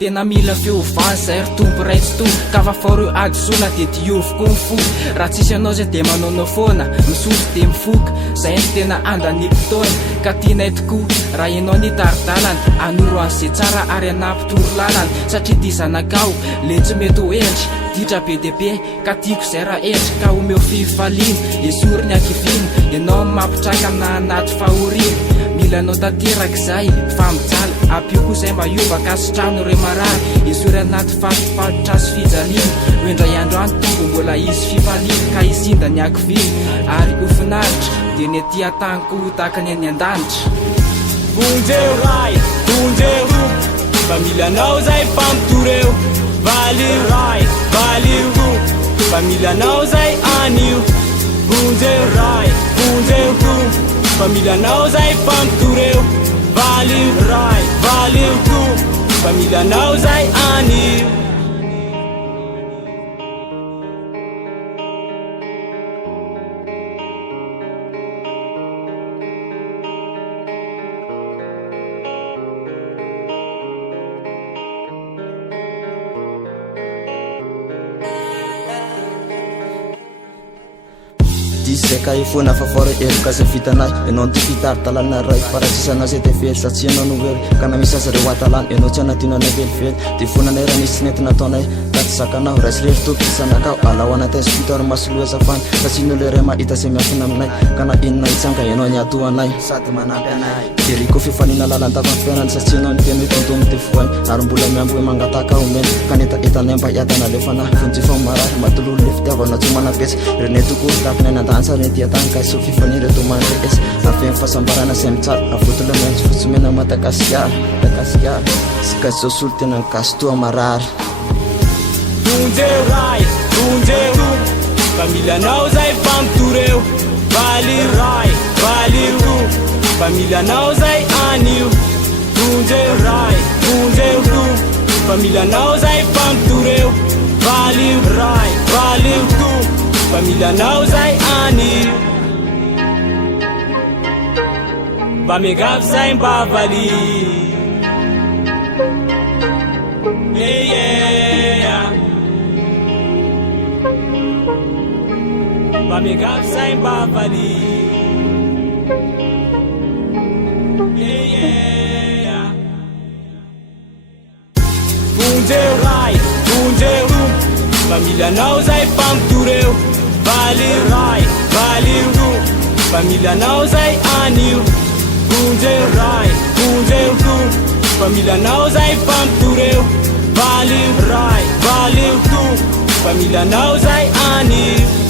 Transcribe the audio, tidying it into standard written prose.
Tena mila feovany zay ry tompo raitsy tompo ka fafaoreo adisona dia diovoko ny fo raha tsisy anao zay dia manaonao foana misoso dia mifoka zay ny tena andaniko taona ka tianay tokoa raha ianao nitaridalana anoro an'izay tsara ary anampitoro lalana satria tia zanakao le tsy mety ho endry ditra be dia be ka tiako zay raha endry ka omeo fifaliana esory ny akivina ianao mampitraka amina anaty fahoriana mila anao tanteraka zay fa mijala ampio zay mahiovaka asitrano re marary esory anaty fatofatotra sy fijaliana hoendray andro any tombo mbola izy fifaliana ka isinda ny akivina ary ofinaritra dia ny aty an-taniko tahaka ny any an-danitra vonjeo ray vonjeo fa mila anao zay fampitoreo valio ray valio fa mila anao zay anio vonjeo ray vonjeo fa mila anao zay fampitoreo valio ray valio fa mila anao zay anio zay ka efona fafore eloka zay vitanay ianao ny ty fitarytalana ray fa raha tsisy anao zay te vely satsia anao no very ka na misy azy reo atalana ianao tsy anatinanay velively dia fonanay raha nisy tsy nety nataonay ka tsy zakanao raha sy rery toky isanakao alao anataizy fitoary masolo azafany fa tsy ino le ray mahita zay miafina aminay ka na inona itsanga ianao ny atoanay sady manampy anay dia ry koa fifanina lalan-tava ny fiainany satsia anao ny tena hoe tontomy ty foany ary mbola miamby hoe mangataka omena ka netaetanay mba hiatana lefana vonjy marary matololo le fitiavanao tsy manapetsy rene tokoa tafinay nandansa ny tiatany ka so fifanira tomandry esy afeny fahasambarana zay mitsara avotolo maintsy fotsymena Madagasikara sy ka zao solo tena nykasy toa marary vonjeo ray vonjeo fa mila anao zay fampitoreo valio ray valio fa mila anao zay anio vonjeo ray vonjeo fa mila anao zay fampitoreo valio ray valio fa mila anao zay anio mba megavy zay mba vali mba megavy zay mba vali vonjeo ray vonjeo fa mila anao zay fampitoreo valio ray valio fa mila anao zay anio vonjeo ray vonjeo fa mila anao zay fampitoreo valio ray valio fa mila anao zay anio